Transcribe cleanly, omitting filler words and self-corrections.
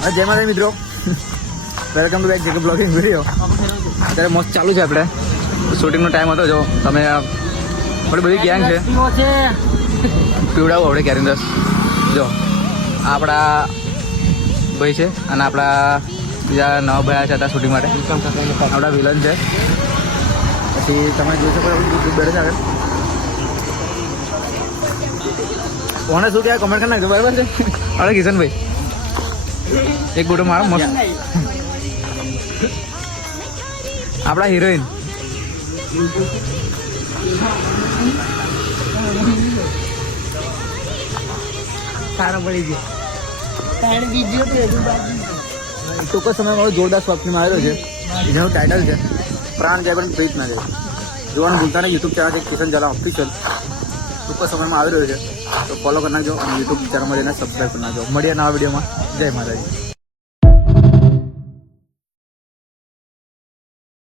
જય માતા મિત્રો, welcome to back JK blogging video. અત્યારે મસ્ત ચાલુ છે. આપણે શૂટિંગનો ટાઈમ હતો. જો તમે થોડી બધી ગેંગ છે. પીવડાવો આપણે કેરીન રસ. જો આપણા ભાઈ છે અને આપણા બીજા નવા ભાઈ છે હતા શૂટિંગ માટે. આપણા વિલન છે. પછી તમે જોઈ શકો યુટ્યુબ બેઠે છે આગળ. કોને શું કહેવાય કમેન્ટ કરી નાખજો, બરાબર છે? અરે કિશનભાઈ એક ગોટો મારો મસ્ત. આપણા હિરોઈન સારા પડી ગયો. ટૂંક સમયમાં જોરદાર સ્વપ્નમાં આવેલો છે. જેનું ટાઇટલ છે પ્રાણ જાય પણ પ્રીત ના જાય. જોવાનું ભૂલતા નહીં. યુટ્યુબ ચેનલ છે કિશન ઝાલા ઓફિશિયલ. ટૂંક સમયમાં આવી રહ્યો છે તો ફોલો કરી નાખજો અને યુટ્યુબ ચેનલમાં જઈને સબસ્ક્રાઈબ કરી નાખજો. મળીએ નવા વિડીયોમાં. જય માતાજી.